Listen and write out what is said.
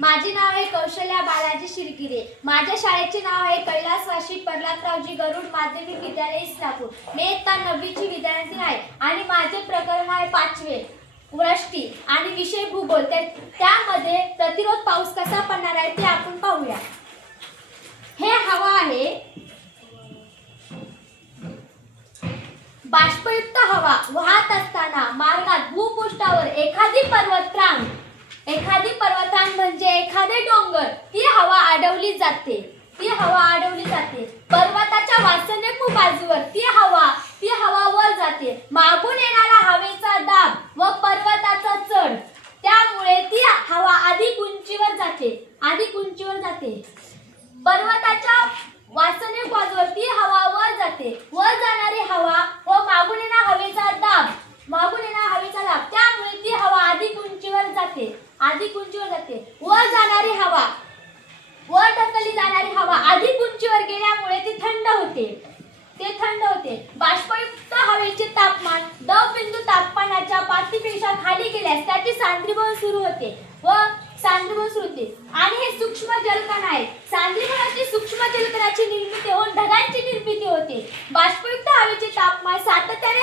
माझे नाव आहे कौशल्या बालाजी शिरगिरे. माझ्या शाळेचे नाव आहे कैलासवासी प्रल्हादरावजी गरुड माध्यमिक विद्यालय इस्लामपूर. मी इयत्ता 9वीची विद्यार्थी आहे आणि माझे प्रकरण आहे 5वे वृष्टी आणि विषय भूगोल. त्यामध्ये प्रतिरोध पाऊस कसा पडणार आहे ते आपण पाहूया. हे हवा आहे. बाष्पयुक्त हवा वाहत असताना मार्गात भूपृष्ठावर एखादी पर्वतरांग म्हणजे एखादे डोंगर ती हवा अडवली जाते. पर्वताच्या वासनेक बाजूवर ती हवा वर जाते. मागून येणारा हवेचा दाब व पर्वताचा चढ त्यामुळे ती हवा अधिक उंचीवर जाते. पर्वताच्या वासनेक बाजूवर ती हवा वर जाते. वर जाणारी हवा व मागून येणारा हवेचा दाब त्यामुळे ती हवा अधिक उंचीवर जाते. वर जाणारी हवा वर ढकलली जाणारी हवा अधिक उंचीवर गेल्यामुळे ती थंड होते. बाष्पयुक्त हवेचे तापमान दवबिंदू तापमानाच्या पातळीपेक्षा खाली गेल्यास त्याची सांद्रीभवन सुरू होते आणि हे सूक्ष्म जलकण आहेत. सांद्रीभवनाची सूक्ष्म जलकणाची निर्मिती होऊन ढगांची निर्मिती होते. बाष्पयुक्त हवेचे तापमान सातत्याने